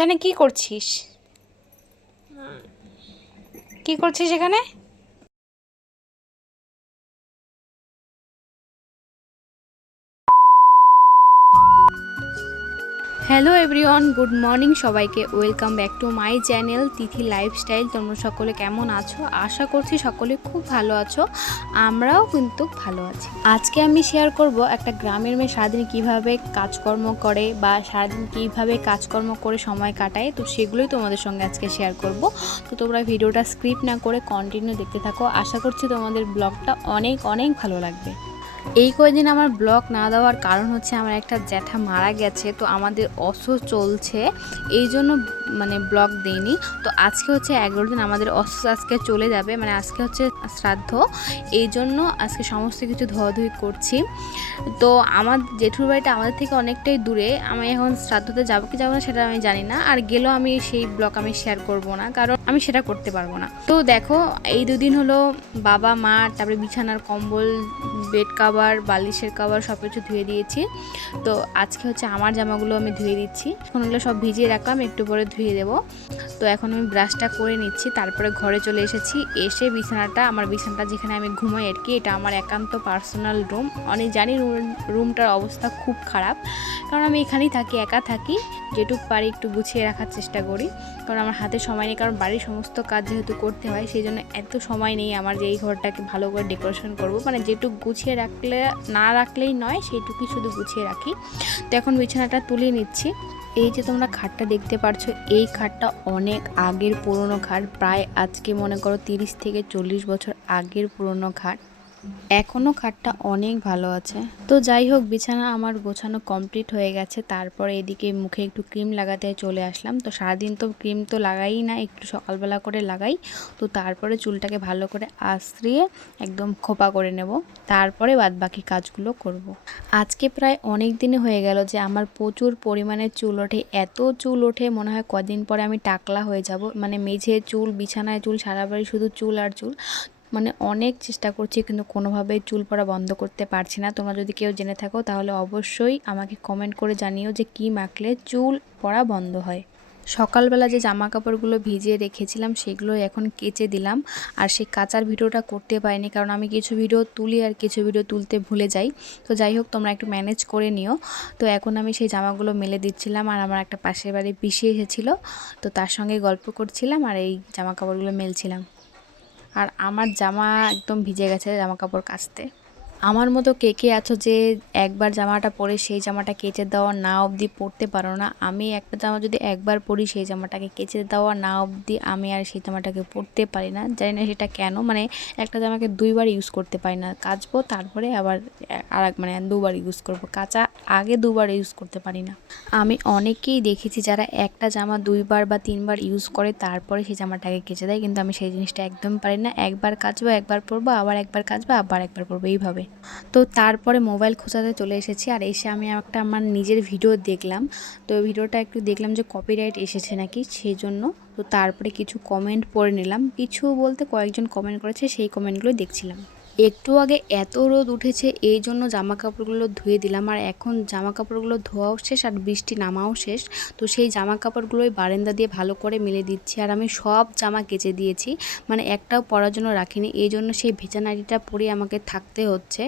এখানে কি করছিস? কি করছিস এখানে? হ্যালো এভরিওয়ান, গুড মর্নিং সবাইকে। Welcome back to my channel, Tithi lifestyle. তোমরা সকলে কেমন আছো? আশা করছি সকলে খুব ভালো আছো। আমরাও কিন্তু ভালো আছি। আজকে আমি শেয়ার করব একটা গ্রামের মেয়ে সারাদিন কীভাবে কাজকর্ম করে বা সারাদিন কীভাবে কাজকর্ম করে সময় কাটায়। তো সেগুলোই তোমাদের সঙ্গে আজকে শেয়ার করব। তো তোমরা ভিডিওটা স্ক্রিপ্ট না করে কন্টিনিউ দেখতে থাকো। আশা করছি তোমাদের ব্লগটা অনেক অনেক ভালো লাগবে। এই কয়দিন আমার ব্লগ না দেওয়ার কারণ হচ্ছে আমার একটা জ্যাঠা মারা গেছে, তো আমাদের অস চলছে। এই জন্য মানে ব্লগ দেইনি। তো আজকে হচ্ছে এগারো দিন আমাদের অস আজকে চলে যাবে মানে আজকে হচ্ছে শ্রাদ্ধ। এই জন্য আজকে সমস্ত কিছু ধোয়াধুয়ি করছি। তো আমার জেঠুর বাড়িটা আমাদের থেকে অনেকটাই দূরে। আমি এখন শ্রাদ্ধতে যাব কি যাব না সেটা আমি জানি না। আর গেলেও আমি সেই ব্লগ আমি শেয়ার করব না, কারণ আমি সেটা করতে পারব না। তো দেখো, এই দুদিন হলো বাবা, মা, তারপরে বিছানার কম্বল বেড কাভার বালিশের কাভার সব কিছু ধুয়ে দিয়েছি। তো আজকে হচ্ছে আমার জামাগুলো আমি ধুয়ে দিচ্ছি। এখন ওগুলো সব ভিজিয়ে রাখলাম, একটু পরে ধুয়ে দেবো। তো এখন আমি ব্রাশটা করে নিচ্ছি, তারপরে ঘরে চলে এসেছি। এসে বিছানাটা, আমার বিছানাটা যেখানে আমি ঘুমাই আর কি, এটা আমার একান্ত পার্সোনাল রুম। অনেক জানি রুম- রুমটার অবস্থা খুব খারাপ। কারণ আমি এখানেই থাকি, একা থাকি। যেটুকু পারি একটু গুছিয়ে রাখার চেষ্টা করি। কারণ আমার হাতে সময় নেই, কারণ বাড়ির সমস্ত কাজ যেহেতু করতে হয়, সেই জন্য এত সময় নেই আমার যে এই ঘরটাকে ভালো করে ডেকোরেশন করব। মানে যেটুকু গুছিয়ে রাখলে, না রাখলেই নয়, সেইটুকুই শুধু গুছিয়ে রাখি। তো এখন বিছানাটা তুলে নিচ্ছি। এই যে তোমরা খাটটা দেখতে পারছ, এই খাটটা অনেক আগের পুরনো খাট, প্রায় আজকে মনে করো তিরিশ থেকে চল্লিশ বছর আগের পুরনো খাট। এখনও খাটটা অনেক ভালো আছে। তো যাই হোক, বিছানা আমার গোছানো কমপ্লিট হয়ে গেছে। তারপরে এদিকে মুখে একটু ক্রিম লাগাতে চলে আসলাম। তো সারাদিন তো ক্রিম তো লাগাই না, একটু সকালবেলা করে লাগাই। তো তারপরে চুলটাকে ভালো করে আশ্রিয়ে একদম খোপা করে নেব। তারপরে বাদ বাকি কাজগুলো করব। আজকে প্রায় অনেক দিনই হয়ে গেল যে আমার প্রচুর পরিমাণে চুল ওঠে। এত চুল ওঠে, মনে হয় কদিন পরে আমি টাকলা হয়ে যাব। মানে মেঝে চুল, বিছানায় চুল, সারা বাড়ি শুধু চুল আর চুল। মানে অনেক চেষ্টা করছি, কিন্তু কোনোভাবেই চুল পড়া বন্ধ করতে পারছি না। তোমরা যদি কেউ জেনে থাকো, তাহলে অবশ্যই আমাকে কমেন্ট করে জানিও যে কি মাখলে চুল পড়া বন্ধ হয়। সকালবেলা যে জামা কাপড়গুলো ভিজিয়ে রেখেছিলাম, সেগুলো এখন কেচে দিলাম। আর সেই কাচার ভিডিওটা করতে পারিনি, কারণ আমি কিছু ভিডিও তুলি আর কিছু ভিডিও তুলতে ভুলে যাই। তো যাই হোক, তোমরা একটু ম্যানেজ করে নিও। তো এখন আমি সেই জামাগুলো মেলে দিচ্ছিলাম, আর আমার একটা পাশের বাড়ি পিসি এসেছিল। তো তার সঙ্গে গল্প করছিলাম, আর এই জামা কাপড়গুলো মেলছিলাম। আর আমার জামা একদম ভিজে গেছে জামা কাপড় কাচতে। আমার মতো কে কে আছো যে একবার জামাটা পরে সেই জামাটা কেচে দেওয়া না অবধি পরতে পারো না? আমি একটা জামা যদি একবার পরি, সেই জামাটাকে কেচে দেওয়া না অবধি আমি আর সেই জামাটাকে পরতে পারি না। জানি না সেটা কেন মানে একটা জামাকে দুইবার ইউজ করতে পারি না। কাচবো, তারপরে আবার আর মানে দুবার ইউজ করব। কাঁচা আগে দুবার ইউজ করতে পারি না। আমি অনেকেই দেখেছি যারা একটা জামা দুইবার বা তিনবার ইউজ করে, তারপরে সেই জামাটাকে কেচে দেয়। কিন্তু আমি সেই জিনিসটা একদম পারি না। একবার কাচবো, একবার পরবো, আবার একবার কাচবো, আবার একবার পরবো। এইভাবে। তো তারপরে মোবাইল খোঁজাতে চলে এসেছি আর এসে আমি একটা আমার নিজের ভিডিও দেখলাম। তো ভিডিওটা একটু দেখলাম যে কপিরাইট এসেছে নাকি সেই জন্য তো তারপরে কিছু কমেন্ট পড়ে নিলাম। কিছু বলতে কয়েকজন কমেন্ট করেছে, সেই কমেন্টগুলো দেখছিলাম। একটু আগে এত রোদ উঠেছে, এই জন্য জামা কাপড়গুলো ধুয়ে দিলাম। আর এখন জামা কাপড়গুলো ধোয়াও শেষ আর বৃষ্টি নামাও শেষ। তো সেই জামা কাপড়গুলোই বারান্দা দিয়ে ভালো করে মেলে দিচ্ছি। আর আমি সব জামা কেচে দিয়েছি মানে একটাও পরার জন্য রাখিনি। এই জন্য সেই ভেজা নাড়িটা পরে আমাকে থাকতে হচ্ছে।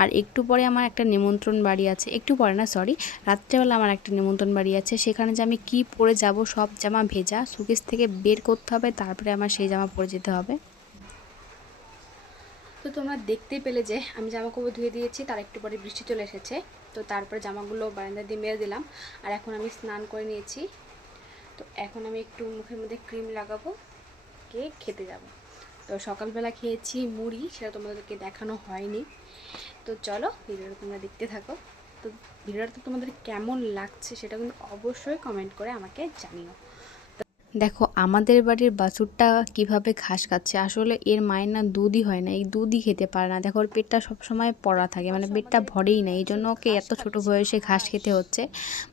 আর একটু পরে আমার একটা নিমন্ত্রণ বাড়ি আছে, একটু পরে না সরি রাত্রেবেলা আমার একটা নিমন্ত্রণ বাড়ি আছে। সেখানে যে আমি কি পরে যাব, সব জামা ভেজা, সুকেশ থেকে বের করতে হবে, তারপরে আমার সেই জামা পরে যেতে হবে। তো তোমরা দেখতেই পেলে যে আমি জামা কাপড় ধুয়ে দিয়েছি, তার একটু পরে বৃষ্টি চলে এসেছে। তো তারপরে জামাগুলো বারান্দা দিয়ে মেরে দিলাম। আর এখন আমি স্নান করে নিয়েছি। তো এখন আমি একটু মুখের মধ্যে ক্রিম লাগাবো, কে খেতে যাব। তো সকালবেলা খেয়েছি মুড়ি, সেটা তোমাদেরকে দেখানো হয়নি। তো চলো ভিডিওটা তোমরা দেখতে থাকো। তো ভিডিওটা তোমাদের কেমন লাগছে সেটা কিন্তু অবশ্যই কমেন্ট করে আমাকে জানিও। দেখো আমাদের বাড়ির বাছুরটা কীভাবে ঘাস খাচ্ছে আসলে এর মায়ের না দুধই হয় না এই দুধই খেতে পারে না। দেখো ওর পেটটা সবসময় পড়া থাকে মানে পেটটা ভরেই না এই জন্য ওকে এত ছোট বয়সে ঘাস খেতে হচ্ছে।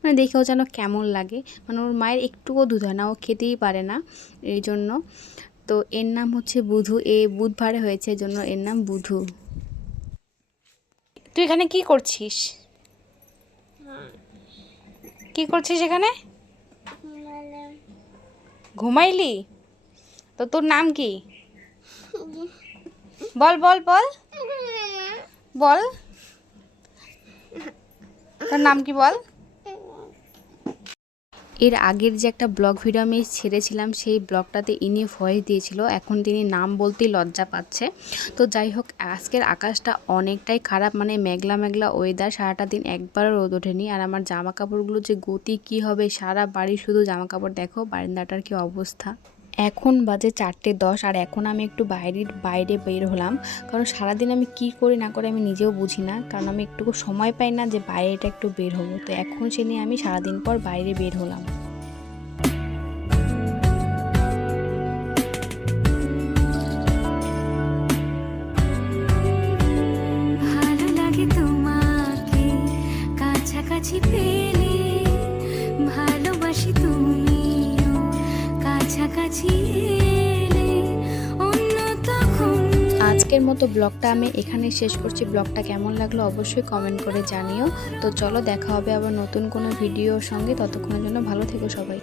মানে দেখেও যেন কেমন লাগে মানে ওর মায়ের একটুও দুধ হয় না ও খেতেই পারে না এই জন্য। তো এর নাম হচ্ছে বুধু এ বুধবারে হয়েছে এই জন্য এর নাম বুধু। তুই এখানে কি করছিস? কি করছিস এখানে? ঘুমাইলি? তো তোর নাম কি? বল বল বল। বল। তোর নাম কি বল? এর আগের যে একটা ব্লগ ভিডিও আমি ছেড়েছিলাম, সেই ব্লগটাতে ইনি ভয়েস দিয়েছিল। এখন তিনি নাম বলতেই লজ্জা পাচ্ছে। তো যাই হোক, আজকের আকাশটা অনেকটাই খারাপ মানে মেঘলা মেঘলা ওয়েদার সারাটা দিন একবারও রোদ ওঠেনি। আর আমার জামা কাপড়গুলো যে গতি কি হবে, সারা বাড়ি শুধু জামা কাপড় দেখো, বারিন্দাটার কি অবস্থা? এখন বাজে চারটে দশ, আর এখন আমি একটু বাইরের, বাইরে বের হলাম। কারণ সারাদিন আমি কি করি না করে আমি নিজেও বুঝি না। কারণ আমি একটুকু সময় পাই না যে বাইরেটা একটু বের হব। তো এখন সে নিয়ে আমি সারাদিন পর বাইরে বের হলাম। আজকের মতো ব্লগটা আমি এখানে শেষ করছি। ব্লগটা কেমন লাগল অবশ্যই কমেন্ট করে জানিও। তো চলো দেখা হবে আবার নতুন কোনো ভিডিওর সঙ্গে। ততক্ষণের জন্য ভালো থেকো সবাই।